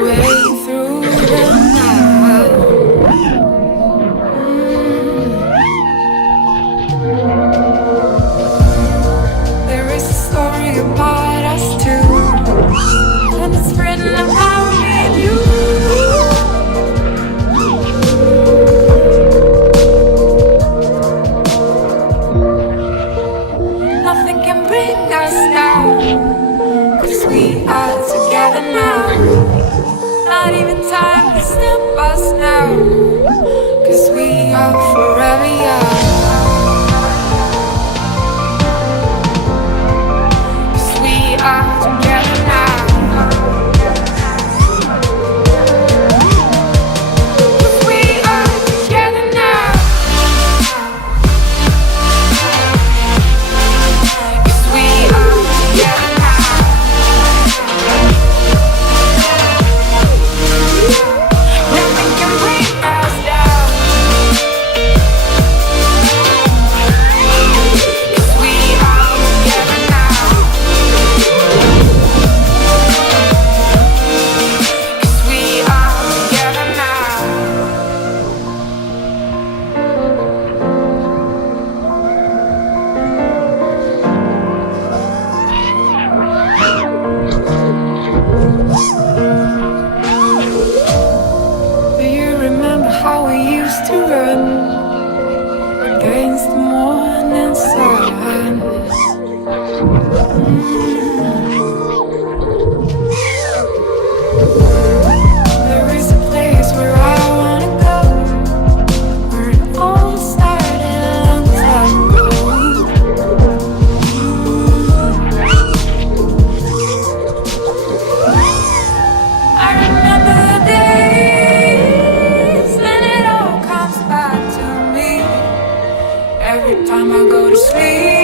way through the night. There is a story about us two, and it's written about me and you. Nothing can bring us down, 'cause we are together now. Not even time can stop us now, 'cause we are forever young. 'Cause we are together now. 'Cause we are together now. 'Cause we are together now. Nothing can bring us down. 'Cause we are together now. 'Cause we are together now. Do you remember how we used to run against the morning sun? There is a place where I wanna go, where it all started a long time ago. I remember the days, and it all comes back to me every time I go to sleep.